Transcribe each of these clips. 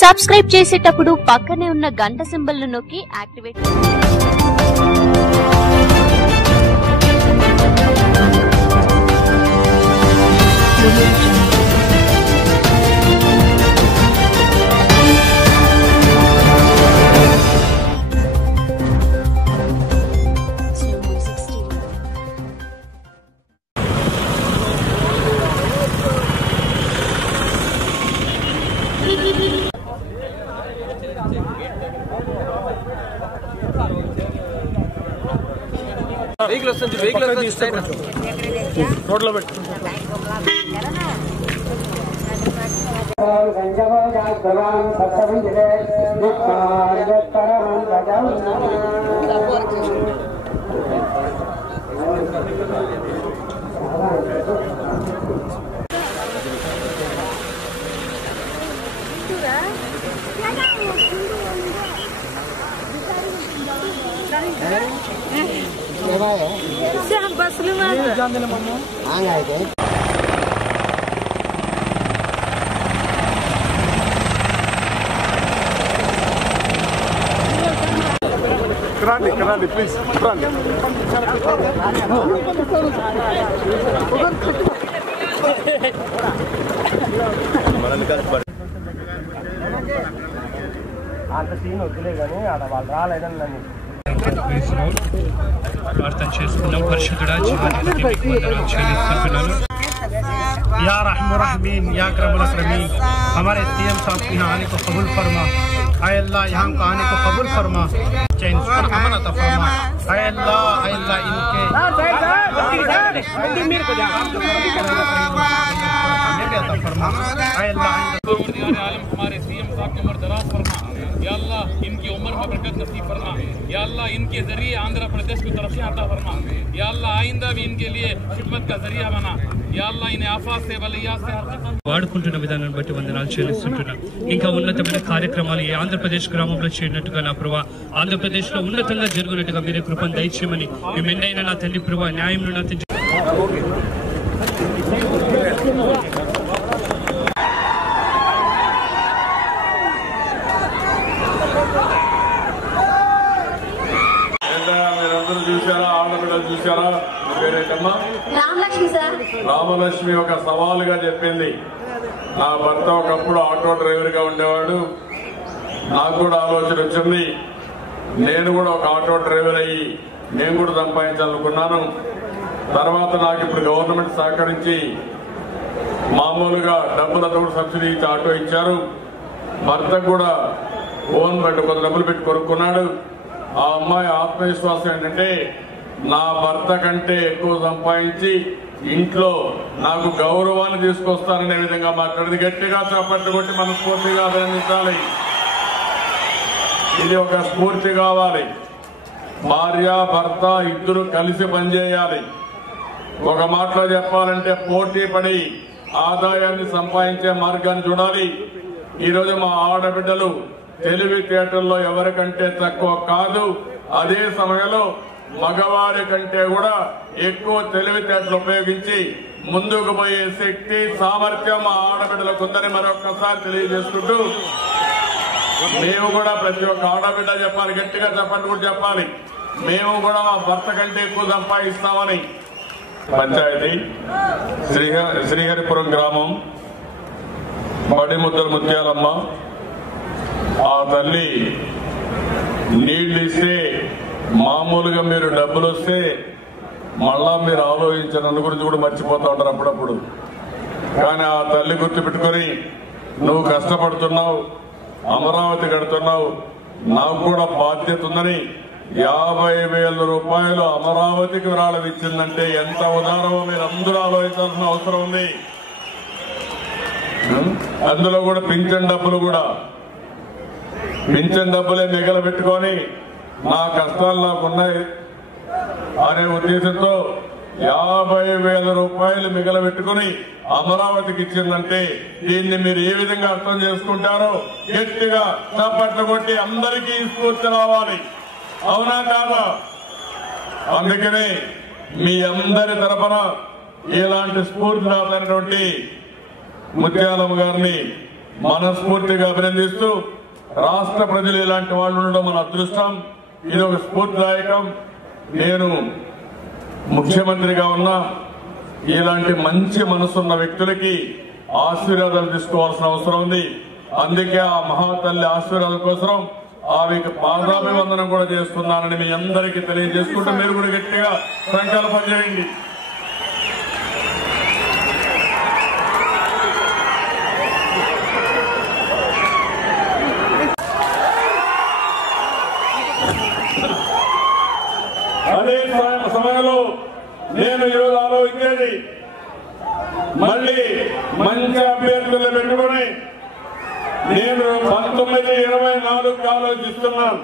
Subscribe చేసేటప్పుడు పక్కనే ఉన్న గంట సింబల్ ను నొక్కి యాక్టివేట్ వెహికల్ వస్తుంది రోడ్లో పెట్టు बस రండి ప్లీజ్ రండి అంత సీన్ వద్దులే కానీ ఆడ వాళ్ళు రాలేదని నన్ను प्रार्थना చేసుకుందాం పరిశుద్ధుడా జీవానికి వందనాలు చెల్లిస్తున్నాను या रहम रहीम या करम रहीम हमारे सीएम साहब के यहाँ आने को कबूल फरमा आय अल्लाह यहाँ को आने को कबूल फरमा चैन सुकून अमन अता फरमा आय अल्लाह इनके अता फरमा आय अल्लाह हमारे सीएम साहब की उम्र दराज फरमा या अल्लाह इनकी उम्र में बरकत नसीब फरमा या अल्लाह इनके जरिए आंध्र प्रदेश को तरक्की अता फरमा या अल्लाह आइंदा भी इनके लिए खिदमत का जरिया बना या अल्लाह इन्हें आफात से बलिया से వాడుకుంటున్న విధానాన్ని బట్టి వందనాలు చెల్లిస్తున్నాను ఇంకా ఉన్నతమైన కార్యక్రమాలు ఈ ఆంధ్రప్రదేశ్ గ్రామంలో చేయనట్టుగా నా ప్రభువా ఆంధ్రప్రదేశ్ లో ఉన్నతంగా జరుగునట్టుగా మీరే కృపను దయచేయమని మేము ఎన్నైనా నా తండ్రి ప్రభువా న్యాయంలో నా చూసారా పేరేంటమ్మా రామలక్ష్మి ఒక సవాలుగా చెప్పింది నా భర్త ఒకప్పుడు ఆటో డ్రైవర్ గా ఉండేవాడు నాకు కూడా ఆలోచన వచ్చింది నేను కూడా ఒక ఆటో డ్రైవర్ అయ్యి నేను కూడా సంపాదించాలనుకున్నాను తర్వాత నాకు ఇప్పుడు గవర్నమెంట్ సహకరించి మామూలుగా డబ్బులతో సబ్సిడీ ఇచ్చి ఆటో ఇచ్చారు భర్త కూడా ఓన్ కొంత డబ్బులు పెట్టి కొనుక్కున్నాడు ఆ అమ్మాయి ఆత్మవిశ్వాసం ఏంటంటే నా భర్త కంటే ఎక్కువ సంపాదించి ఇంట్లో నాకు గౌరవాన్ని తీసుకొస్తారనే విధంగా మాట్లాడింది గట్టిగా చప్పట్లు కొట్టి మనస్ఫూర్తిగా అభినందించాలి ఇది ఒక స్ఫూర్తి కావాలి భార్య భర్త ఇద్దరు కలిసి పనిచేయాలి ఒక మాటలో చెప్పాలంటే పోటీ పడి ఆదాయాన్ని సంపాదించే మార్గాన్ని చూడాలి ఈరోజు మా ఆడబిడ్డలు తెలివితేటల్లో ఎవరికంటే తక్కువ కాదు అదే సమయంలో మగవారి కంటే కూడా ఎక్కువ తెలివితేటలు ఉపయోగించి ముందుకు పోయే శక్తి సామర్థ్యం మా ఆడబిడ్డలకు ఉందని మరొక్కసారి తెలియజేసుకుంటూ మేము కూడా ప్రతి ఒక్క ఆడబిడ్డ చెప్పాలి గట్టిగా చెప్పండి కూడా చెప్పాలి మేము కూడా మా భర్త కంటే ఎక్కువ సంపాదిస్తామని పంచాయతీ శ్రీహరిపురం గ్రామం బడిముద్దల ముత్యాలమ్మ ఆ తల్లి నీళ్లు ఇస్తే మామూలుగా మీరు డబ్బులు వస్తే మళ్ళా మీరు ఆలోచించిన గురించి కూడా మర్చిపోతా ఉంటారు అప్పుడప్పుడు కానీ ఆ తల్లి గుర్తుపెట్టుకుని నువ్వు కష్టపడుతున్నావు అమరావతి కడుతున్నావు నాకు కూడా బాధ్యత ఉందని 50,000 రూపాయలు అమరావతికి విరాళం ఇచ్చిందంటే ఎంత ఉదారమో మీరు అందరూ ఆలోచించాల్సిన అవసరం ఉంది అందులో కూడా పింఛన్ డబ్బులే మిగలబెట్టుకొని నా కష్టాలు నాకున్నాయి అనే ఉద్దేశంతో 50,000 రూపాయలు మిగలబెట్టుకుని అమరావతికి ఇచ్చిందంటే దీన్ని మీరు ఏ విధంగా అర్థం చేసుకుంటారో గట్టిగా చప్పట్లు కొట్టి అందరికీ స్ఫూర్తి రావాలి అవునా కాదా అందుకనే మీ అందరి తరఫున ఇలాంటి స్ఫూర్తిదాతైనటువంటి ముత్యాలమ్మ గారిని మనస్ఫూర్తిగా అభినందిస్తూ రాష్ట్ర ప్రజలు ఇలాంటి వాళ్ళు ఉండడం మన అదృష్టం. ఇది ఒక స్ఫూర్తిదాయకం. నేను ముఖ్యమంత్రిగా ఉన్నా ఇలాంటి మంచి మనసున్న వ్యక్తులకి ఆశీర్వాదాలు తీసుకోవాల్సిన అవసరం ఉంది. అందుకే ఆ మహాతల్లి ఆశీర్వాదం కోసం ఆమెకు పాదాభివందనం కూడా చేస్తున్నానని మీ అందరికీ తెలియజేసుకుంటూ మీరు కూడా గట్టిగా సంకల్పం చేయండి. అదే సమయంలో నేను ఈరోజు ఆలోచించేది మళ్ళీ మంచి అభ్యర్థులు పెట్టుకుని నేను 1924 ఆలోచిస్తున్నాను.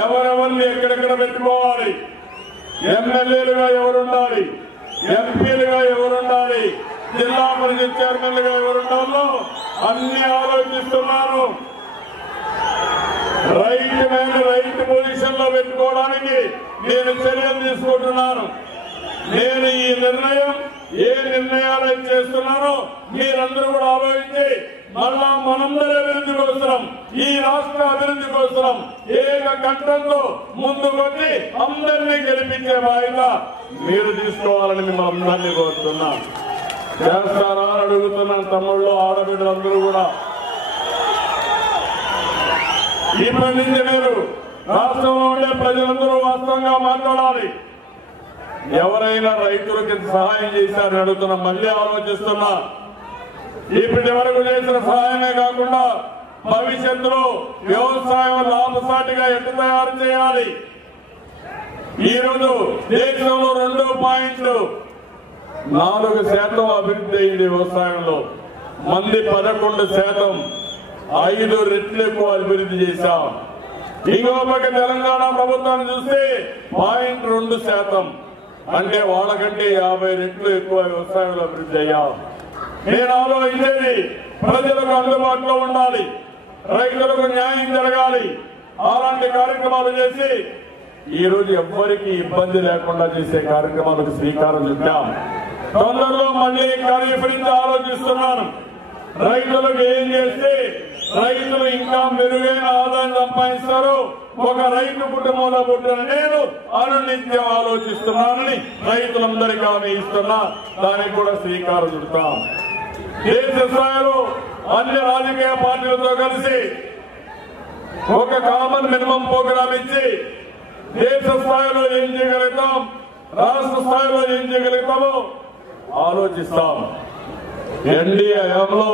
ఎవరెవరిని ఎక్కడెక్కడ పెట్టుకోవాలి, ఎమ్మెల్యేలుగా ఎవరుండాలి, ఎంపీలుగా ఎవరుండాలి, జిల్లా పరిషత్ చైర్మన్లుగా ఎవరుండాలో అన్ని ఆలోచిస్తున్నాను. రైట్ మ్యాన్ రైట్ పొజిషన్ లో పెట్టుకోవడానికి నేను చర్యలు తీసుకుంటున్నాను. నేను ఈ నిర్ణయం ఏ నిర్ణయాలు చేస్తున్నానో మీరందరూ కూడా ఆలోచించి మళ్ళా మనందరి అభివృద్ధి కోసం, ఈ రాష్ట్ర అభివృద్ధి కోసం ఏక కంఠంతో ముందుకొచ్చి అందరినీ గెలిపించే బాధ్యత మీరు తీసుకోవాలని మిమ్మల్ని అందరినీ కోరుతున్నా. చేస్తారా అని అడుగుతున్నాను. తమ్ముళ్ళు ఆడబిడ్డలందరూ కూడా ఇప్పటి నుంచి మీరు రాష్ట్రంలో ఉండే ప్రజలందరూ వాస్తవంగా మాట్లాడాలి. ఎవరైనా రైతులకి సహాయం చేశారని అడుగుతున్నా. మళ్ళీ ఆలోచిస్తున్నా. ఇప్పటి వరకు చేసిన సహాయమే కాకుండా భవిష్యత్తులో వ్యవసాయం లాభసాటిగా ఎట్టు తయారు చేయాలి. ఈరోజు దేశంలో 2.4% అభివృద్ధి అయింది వ్యవసాయంలో. మంది 11%, 5 రెట్లు ఎక్కువ అభివృద్ధి చేశాం. ఇంకో పక్క తెలంగాణ ప్రభుత్వాన్ని చూస్తే 0.2%, అంటే వాళ్ళకంటే 50 రెట్లు ఎక్కువ వ్యవసాయంలో అభివృద్ధి అయ్యాం. నేను ఆలోచించేది ప్రజలకు అందుబాటులో ఉండాలి, రైతులకు న్యాయం జరగాలి. అలాంటి కార్యక్రమాలు చేసి ఈ రోజు ఎవ్వరికి ఇబ్బంది లేకుండా చేసే కార్యక్రమాలకు శ్రీకారం చుట్టాం. తొందరలో మళ్లీ ఖరీఫ్ గురించి ఆలోచిస్తున్నాను. రైతులకు ఏం చేస్తే రైతులు ఇంకా మెరుగైన ఆదాయం సంపాదిస్తారు, ఒక రైతు కుటుంబంలో పుట్టిన నేను అనునిత్యం ఆలోచిస్తున్నానని రైతులందరికీ హామీ ఇస్తున్నా. దానికి కూడా శ్రీకారం చుడతాం. దేశ స్థాయిలో అన్ని రాజకీయ పార్టీలతో కలిసి ఒక కామన్ మినిమం ప్రోగ్రామ్ ఇచ్చి దేశ స్థాయిలో ఏం చేయగలుగుతాం, రాష్ట్ర స్థాయిలో ఏం చేయగలుగుతామో ఆలోచిస్తాం. ఎన్డీఏ హయాంలో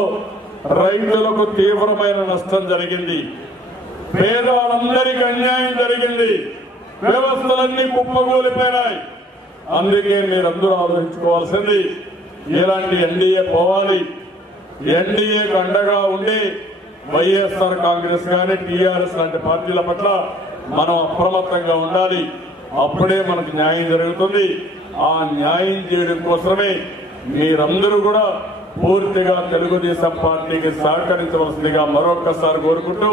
రైతులకు తీవ్రమైన నష్టం జరిగింది, పేదవాళ్ళందరికీ అన్యాయం జరిగింది, వ్యవస్థలన్నీ కుప్పగూలిపోయినాయి. అందుకే మీరందరూ ఆలోచించుకోవాల్సింది ఇలాంటి ఎన్డీఏ పోవాలి. ఎన్డీఏకు అండగా ఉండి వైఎస్ఆర్ కాంగ్రెస్ కానీ టీఆర్ఎస్ లాంటి పార్టీల పట్ల మనం అప్రమత్తంగా ఉండాలి. అప్పుడే మనకు న్యాయం జరుగుతుంది. ఆ న్యాయం చేయడం కోసమే మీరందరూ కూడా పూర్తిగా తెలుగుదేశం పార్టీకి సహకరించవలసిందిగా మరొక్కసారి కోరుకుంటూ,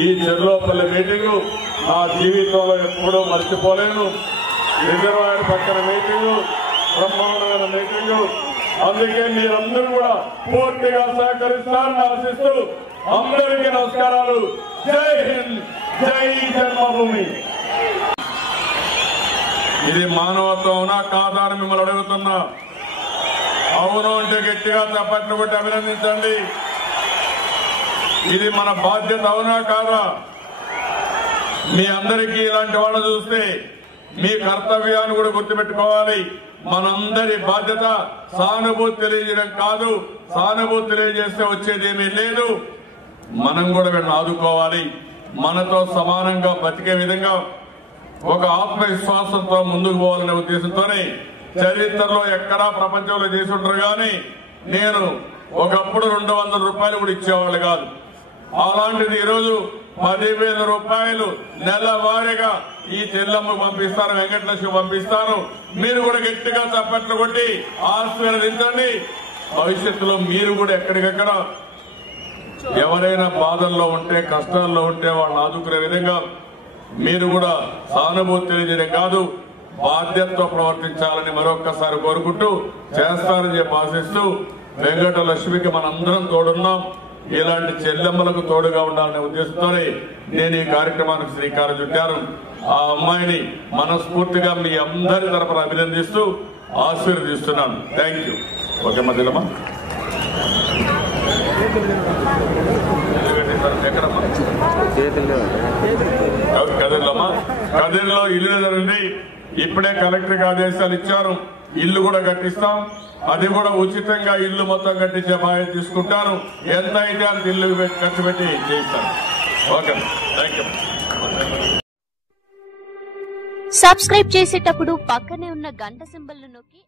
ఈ చెర్లోపల్లి మీటింగు నా జీవితంలో ఎప్పుడూ మర్చిపోలేను. రిజర్వాయర్ పక్కన మీటింగు, బ్రహ్మాండమైన మీటింగు. అందుకే మీరందరూ కూడా పూర్తిగా సహకరిస్తారని ఆశిస్తూ అందరికీ నమస్కారాలు. జై హింద్, జై జన్మభూమి. ఇది మానవత్వం అవునా కాదా అని మిమ్మల్ని అడుగుతున్నా. అవును అంటే గట్టిగా చప్పట్లు కొట్టి అభినందించండి. ఇది మన బాధ్యత అవునా కాదా? మీ అందరికీ ఇలాంటి వాళ్ళు చూస్తే మీ కర్తవ్యాన్ని కూడా గుర్తుపెట్టుకోవాలి. మనందరి బాధ్యత సానుభూతి తెలియజేయడం కాదు. సానుభూతి తెలియజేస్తే వచ్చేదేమీ లేదు. మనం కూడా వీళ్ళని ఆదుకోవాలి. మనతో సమానంగా బతికే విధంగా ఒక ఆత్మవిశ్వాసంతో ముందుకు పోవాలనే ఉద్దేశంతోనే చరిత్రలో ఎక్కడా ప్రపంచంలో చేసి ఉంటారు. కానీ నేను ఒకప్పుడు 200 రూపాయలు కూడా ఇచ్చేవాళ్ళు కాదు. అలాంటిది ఈరోజు 10,000 రూపాయలు నెలవారీగా ఈ చెల్లమ్మకు పంపిస్తాను, వెంకటలక్ష్మి పంపిస్తాను. మీరు కూడా గట్టిగా చప్పట్లు కొట్టి ఆశీర్వదించండి. భవిష్యత్తులో మీరు కూడా ఎక్కడికక్కడ ఎవరైనా బాధల్లో ఉంటే, కష్టాల్లో ఉంటే వాళ్ళని ఆదుకునే విధంగా మీరు కూడా సానుభూతి తెలియజేయడం కాదు, బాధ్యతతో ప్రవర్తించాలని మరొక్కసారి కోరుకుంటూ చేస్తారని చెప్పి ఆశిస్తూ, వెంకటలక్ష్మికి మనందరం తోడున్నాం. ఇలాంటి చెల్లెమ్మలకు తోడుగా ఉండాలనే ఉద్దేశంతోనే నేను ఈ కార్యక్రమానికి శ్రీకారం చుట్టాను. ఆ అమ్మాయిని మనస్ఫూర్తిగా మీ అందరి తరపున అభినందిస్తూ ఆశీర్వదిస్తున్నాను. Thank you. ఓకే మధ్యలమ్మా, కదిర్లమ్మా, కదిర్లో ఇల్లు రండి. ఇప్పుడే కలెక్టర్కి ఆదేశాలు ఇచ్చారు. ఇల్లు కూడా కట్టిస్తాం. అది కూడా ఉచితంగా ఇల్లు మొత్తం కట్టించే బాధ్యత తీసుకుంటాను. ఎంత అయితే అంత ఇల్లు ఖర్చు పెట్టి చేయిస్తాను. Okay, thank you. సబ్స్క్రైబ్ చేసేటప్పుడు పక్కనే ఉన్న గంట సింబల్ నొక్కి